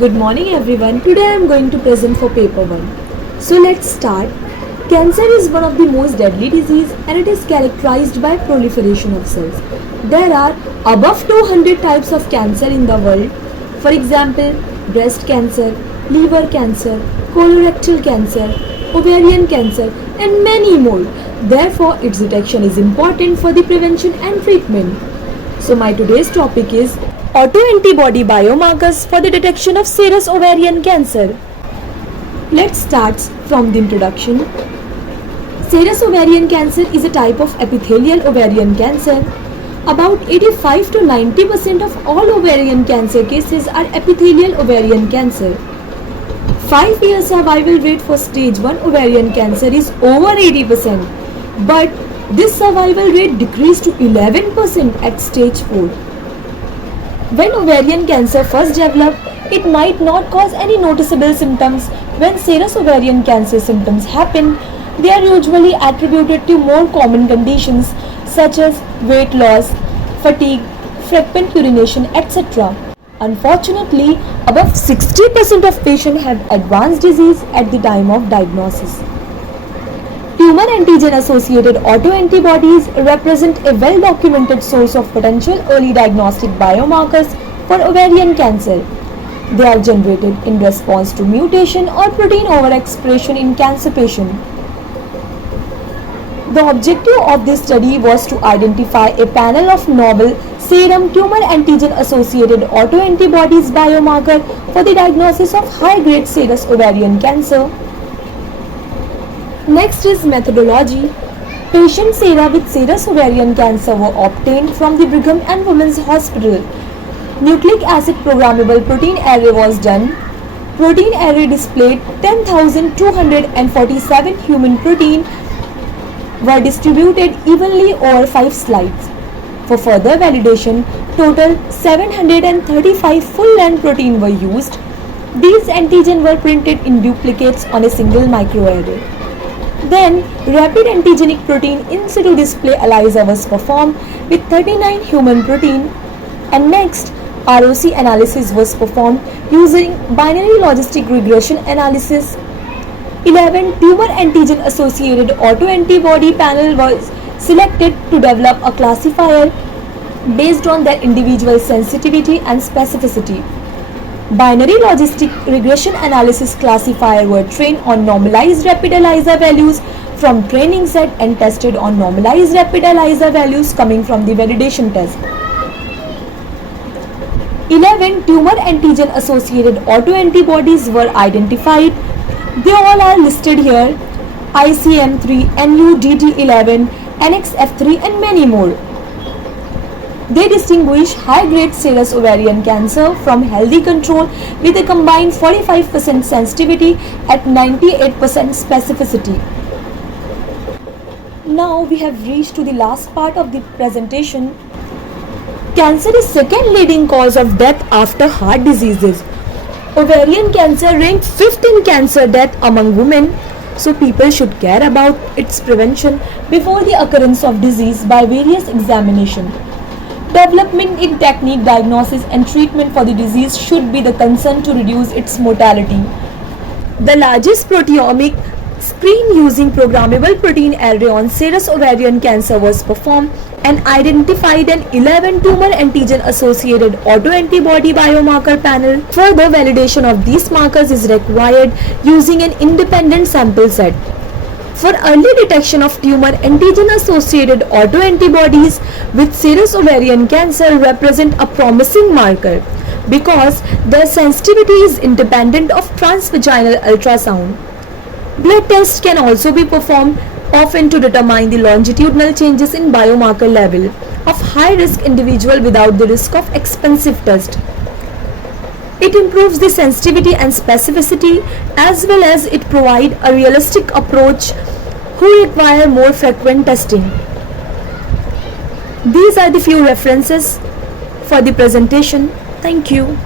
Good morning everyone. Today I am going to present for paper 1. So let's start. Cancer is one of the most deadly disease and it is characterized by proliferation of cells. There are above 200 types of cancer in the world. For example, breast cancer, liver cancer, colorectal cancer, ovarian cancer and many more. Therefore, its detection is important for the prevention and treatment. So my today's topic is autoantibody biomarkers for the detection of serous ovarian cancer. Let's start from the introduction. Serous ovarian cancer is a type of epithelial ovarian cancer. About 85 to 90% of all ovarian cancer cases are epithelial ovarian cancer. 5-year survival rate for stage 1 ovarian cancer is over 80%, but this survival rate decreased to 11% at stage 4. When ovarian cancer first develops, it might not cause any noticeable symptoms. When serous ovarian cancer symptoms happen, they are usually attributed to more common conditions such as weight loss, fatigue, frequent urination, etc. Unfortunately, above 60% of patients have advanced disease at the time of diagnosis. Tumor antigen-associated autoantibodies represent a well-documented source of potential early diagnostic biomarkers for ovarian cancer. They are generated in response to mutation or protein overexpression in cancer patients. The objective of this study was to identify a panel of novel serum tumor antigen-associated autoantibodies biomarker for the diagnosis of high-grade serous ovarian cancer. Next is methodology. Patient sera with serous ovarian cancer were obtained from the Brigham and Women's Hospital. Nucleic acid programmable protein array was done. Protein array displayed 10,247 human protein were distributed evenly over 5 slides. For further validation, total 735 full-length protein were used. These antigen were printed in duplicates on a single microarray. Then, rapid antigenic protein in situ display ELISA was performed with 39 human protein, and next, ROC analysis was performed using binary logistic regression analysis. 11 tumor antigen associated autoantibody panel was selected to develop a classifier based on their individual sensitivity and specificity. Binary logistic regression analysis classifier were trained on normalized rapid ELISA values from training set and tested on normalized rapid ELISA values coming from the validation test. 11 tumor antigen associated autoantibodies were identified. They all are listed here: ICM3, NUDT11, NXF3 and many more. They distinguish high-grade serous ovarian cancer from healthy control with a combined 45% sensitivity at 98% specificity. Now we have reached to the last part of the presentation. Cancer is second leading cause of death after heart diseases. Ovarian cancer ranks 5th in cancer death among women, so people should care about its prevention before the occurrence of disease by various examinations. Development in technique, diagnosis and treatment for the disease should be the concern to reduce its mortality. The largest proteomic screen using programmable protein array on serous ovarian cancer was performed and identified an 11 tumor antigen associated autoantibody biomarker panel. Further validation of these markers is required using an independent sample set. For early detection of tumor antigen-associated autoantibodies with serous ovarian cancer represent a promising marker because their sensitivity is independent of transvaginal ultrasound. Blood tests can also be performed often to determine the longitudinal changes in biomarker level of high-risk individual without the risk of expensive test. It improves the sensitivity and specificity as well as it provides a realistic approach who require more frequent testing. These are the few references for the presentation. Thank you.